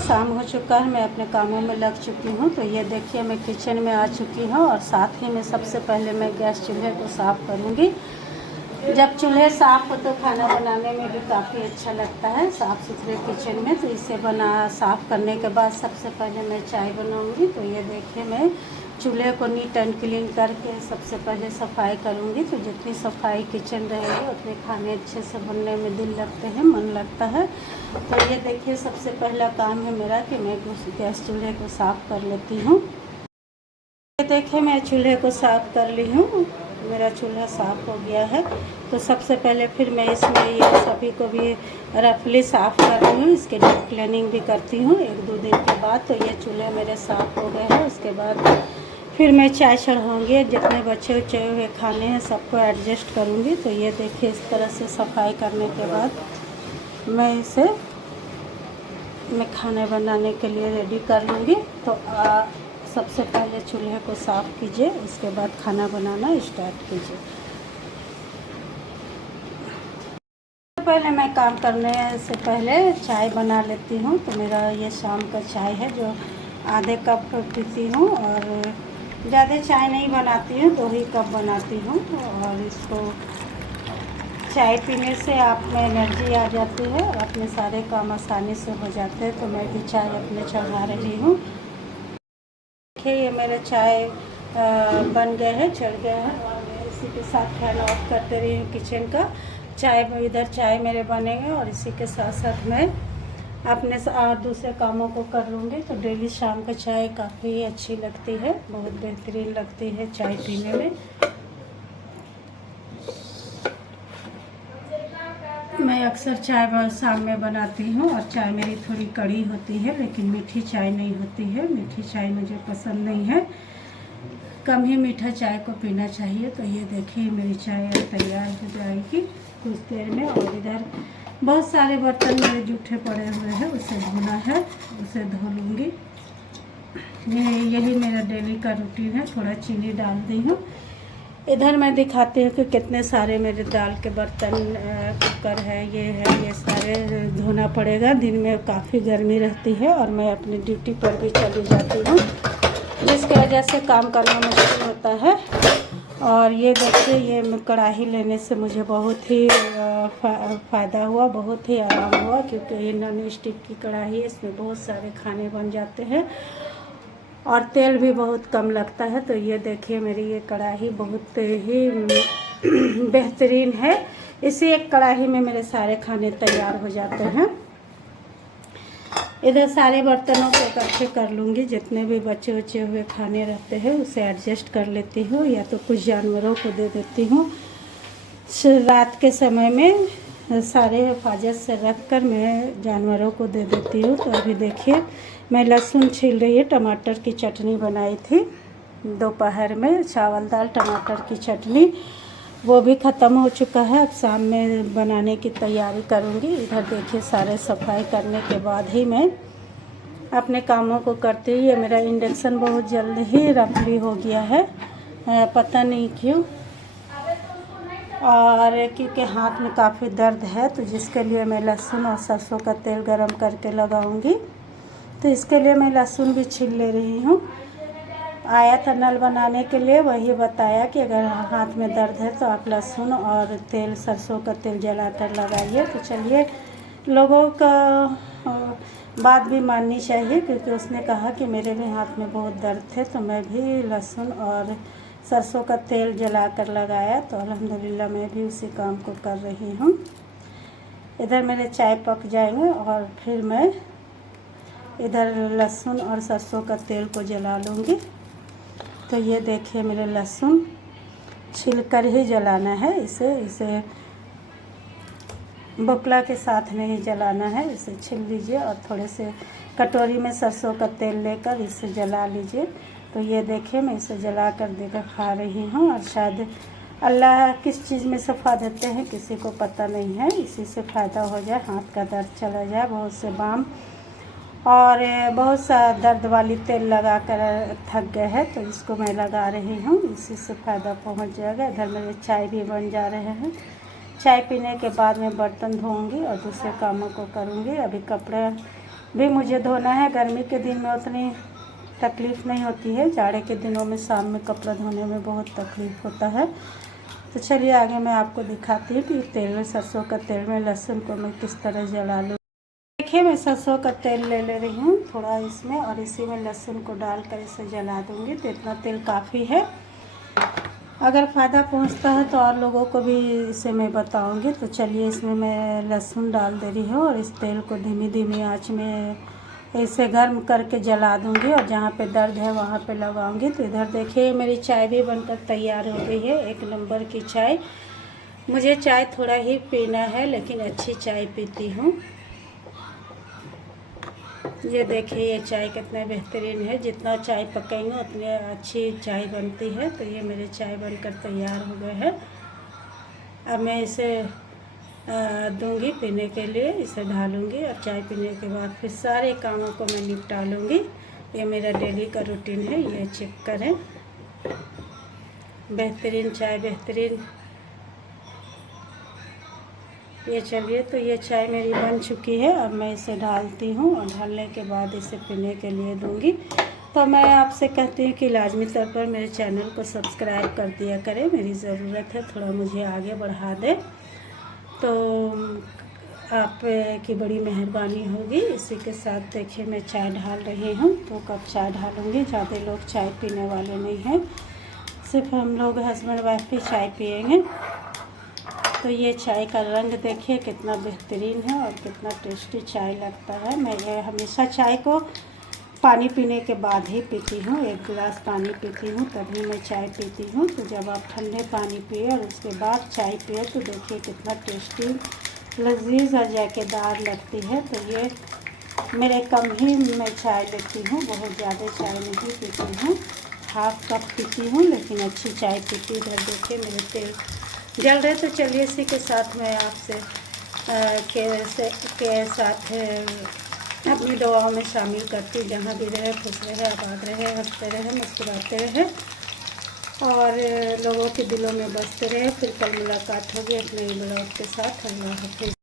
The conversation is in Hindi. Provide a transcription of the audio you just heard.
शाम हो चुका है, मैं अपने कामों में लग चुकी हूँ। तो ये देखिए मैं किचन में आ चुकी हूँ और साथ ही में सबसे पहले मैं गैस चूल्हे को साफ़ करूँगी। जब चूल्हे साफ़ हो तो खाना बनाने में भी काफ़ी अच्छा लगता है साफ़ सुथरे किचन में। तो इसे साफ़ करने के बाद सबसे पहले मैं चाय बनाऊँगी। तो ये देखिए मैं चूल्हे को नीट एंड क्लीन करके सबसे पहले सफाई करूँगी। तो जितनी सफाई किचन रहेगी उतने खाने अच्छे से बनने में दिल लगते हैं, मन लगता है। तो ये देखिए सबसे पहला काम है मेरा कि मैं गैस चूल्हे को साफ़ कर लेती हूँ। ये देखिए मैं चूल्हे को साफ़ कर ली हूँ, मेरा चूल्हा साफ़ हो गया है। तो सबसे पहले फिर मैं इसमें ये सभी को भी रफली साफ़ कर रही हूँ, इसके डीप क्लीनिंग भी करती हूँ 1-2 दिन के बाद। तो ये चूल्हे मेरे साफ़ हो गए हैं। उसके बाद फिर मैं चाय चढ़ाऊँगी, जितने बचे उचे हुए खाने हैं सबको एडजस्ट करूँगी। तो ये देखिए इस तरह से सफाई करने के बाद मैं खाने बनाने के लिए रेडी कर लूँगी। तो सबसे पहले चूल्हे को साफ़ कीजिए, उसके बाद खाना बनाना स्टार्ट कीजिए। पहले मैं काम करने से पहले चाय बना लेती हूँ। तो मेरा ये शाम का चाय है जो आधे कप पीती हूँ, और ज़्यादा चाय नहीं बनाती हूँ, 2 ही कप बनाती हूँ। और इसको चाय पीने से आप में एनर्जी आ जाती है और अपने सारे काम आसानी से हो जाते हैं। तो मैं भी चाय अपने चढ़ा रही हूँ। देखिए ये मेरा चाय बन गया है, चढ़ गया है, और मैं इसी के साथ फैन ऑफ करते रही हूँ किचन का। इधर चाय मेरे बनेंगे और इसी के साथ साथ मैं अपने दूसरे कामों को कर लूँगी। तो डेली शाम का चाय काफ़ी अच्छी लगती है, बहुत बेहतरीन लगती है चाय पीने में। मैं अक्सर चाय शाम में बनाती हूँ और चाय मेरी थोड़ी कड़ी होती है, लेकिन मीठी चाय नहीं होती है। मीठी चाय मुझे पसंद नहीं है, कम ही मीठा चाय को पीना चाहिए। तो ये देखिए मेरी चाय तैयार हो जाएगी कुछ देर में। और इधर बहुत सारे बर्तन मेरे जूठे पड़े हुए हैं, उसे धोना है, उसे धो लूँगी। यही मेरा डेली का रूटीन है। थोड़ा चीनी डाल दी हूँ। इधर मैं दिखाती हूँ कि कितने सारे मेरे दाल के बर्तन, कुकर है, ये सारे धोना पड़ेगा। दिन में काफ़ी गर्मी रहती है और मैं अपनी ड्यूटी पर भी चली जाती हूँ, जिसकी वजह से काम करना मुश्किल होता है। और ये देखिए ये कढ़ाई लेने से मुझे बहुत ही फ़ायदा हुआ, बहुत ही आराम हुआ, क्योंकि ये नॉन स्टिक की कढ़ाई है, इसमें बहुत सारे खाने बन जाते हैं और तेल भी बहुत कम लगता है। तो ये देखिए मेरी ये कढ़ाई बहुत ही बेहतरीन है। इसी एक कढ़ाई में मेरे सारे खाने तैयार हो जाते हैं। इधर सारे बर्तनों को इकट्ठे कर लूँगी, जितने भी बचे उचे हुए खाने रहते हैं उसे एडजस्ट कर लेती हूँ, या तो कुछ जानवरों को दे देती हूँ। रात के समय में सारे हिफाजत से रख कर मैं जानवरों को दे देती हूँ। तो अभी देखिए मैं लहसुन छील रही है, टमाटर की चटनी बनाई थी दोपहर में, चावल दाल टमाटर की चटनी, वो भी ख़त्म हो चुका है। अब शाम में बनाने की तैयारी करूँगी। इधर देखिए सारे सफाई करने के बाद ही मैं अपने कामों को करती हूँ। ये मेरा इंडक्शन बहुत जल्द ही रफली हो गया है, पता नहीं क्यों, और क्योंकि हाथ में काफ़ी दर्द है, तो जिसके लिए मैं लहसुन और सरसों का तेल गरम करके लगाऊंगी। तो इसके लिए मैं लहसुन भी छील ले रही हूँ। आया था नल बनाने के लिए, वही बताया कि अगर हाथ में दर्द है तो आप लहसुन और तेल, सरसों का तेल जलाकर लगाइए। तो चलिए, लोगों का बात भी माननी चाहिए, क्योंकि उसने कहा कि मेरे भी हाथ में बहुत दर्द थे, तो मैं भी लहसुन और सरसों का तेल जलाकर लगाया। तो अल्हम्दुलिल्लाह मैं भी उसी काम को कर रही हूँ। इधर मेरे चाय पक जाएंगे और फिर मैं इधर लहसुन और सरसों का तेल को जला लूँगी। तो ये देखिए मेरे लहसुन छिलकर ही जलाना है, इसे बकला के साथ नहीं जलाना है, इसे छिल लीजिए और थोड़े से कटोरी में सरसों का तेल लेकर इसे जला लीजिए। तो ये देखिए मैं इसे जला कर दिखा रही हूँ, और शायद अल्लाह किस चीज़ में शफा देते हैं किसी को पता नहीं है, इसी से फ़ायदा हो जाए, हाथ का दर्द चला जाए। बहुत से बाम और बहुत सा दर्द वाली तेल लगा कर थक गए हैं, तो इसको मैं लगा रही हूँ, इसी से फ़ायदा पहुँच जाएगा। इधर मेरे चाय भी बन जा रहे हैं। चाय पीने के बाद मैं बर्तन धोऊंगी और दूसरे कामों को करूँगी। अभी कपड़े भी मुझे धोना है। गर्मी के दिन में उतनी तकलीफ़ नहीं होती है, जाड़े के दिनों में शाम में कपड़ा धोने में बहुत तकलीफ़ होता है। तो चलिए आगे मैं आपको दिखाती हूँ कि तेल में, सरसों का तेल में लहसुन को मैं किस तरह जला लूँ। देखिए मैं सरसों का तेल ले रही हूँ थोड़ा इसमें, और इसी में लहसुन को डालकर इसे जला दूँगी। तो इतना तेल काफ़ी है। अगर फ़ायदा पहुँचता है तो और लोगों को भी इसे मैं बताऊँगी। तो चलिए इसमें मैं लहसुन डाल दे रही हूँ और इस तेल को धीमी धीमी आँच में इसे गर्म करके जला दूँगी, और जहाँ पे दर्द है वहाँ पे लगाऊँगी। तो इधर देखिए मेरी चाय भी बनकर तैयार हो गई है, एक नंबर की चाय। मुझे चाय थोड़ा ही पीना है, लेकिन अच्छी चाय पीती हूँ। ये देखिए ये चाय कितना बेहतरीन है, जितना चाय पकाएंगे उतनी अच्छी चाय बनती है। तो ये मेरे चाय बनकर तैयार हो गए हैं। अब मैं इसे दूंगी पीने के लिए, इसे ढालूंगी और चाय पीने के बाद फिर सारे कामों को मैं निपटा लूँगी। ये मेरा डेली का रूटीन है, ये चेक करें। बेहतरीन चाय, बेहतरीन। ये चलिए तो ये चाय मेरी बन चुकी है। अब मैं इसे ढालती हूँ और ढालने के बाद इसे पीने के लिए दूंगी। तो मैं आपसे कहती हूँ कि लाजमी तौर पर मेरे चैनल को सब्सक्राइब कर दिया करें, मेरी ज़रूरत है, थोड़ा मुझे आगे बढ़ा दें तो आप की बड़ी मेहरबानी होगी। इसी के साथ देखिए मैं चाय ढाल रही हूँ। 2 कप चाय ढालूँगी, ज़्यादा लोग चाय पीने वाले नहीं हैं, सिर्फ हम लोग हस्बैंड वाइफ ही चाय पिएंगे। तो ये चाय का रंग देखिए कितना बेहतरीन है और कितना टेस्टी चाय लगता है। मैं ये हमेशा चाय को पानी पीने के बाद ही पीती हूँ, 1 गिलास पानी पीती हूँ तभी मैं चाय पीती हूँ। तो जब आप ठंडे पानी पिए और उसके बाद चाय पिए तो देखिए कितना टेस्टी, लजीज और जायकेदार लगती है। तो ये मेरे कम ही मैं चाय लेती हूँ, बहुत ज़्यादा चाय नहीं पीती हूँ, 1/2 कप पीती हूँ, लेकिन अच्छी चाय पीती। इधर देखिए मेरे तेल जल रहे। तो चलिए इसी के साथ मैं आपसे के साथ अपनी दुआओं में शामिल करती। जहाँ भी रहे खुश रहे, आबाद रहे, हंसते रहे, मुस्कुराते रहे और लोगों के दिलों में बसते रहे। फिर कल मुलाकात होगी अपने ब्लॉग के साथ। अल्लाह हाफिज़।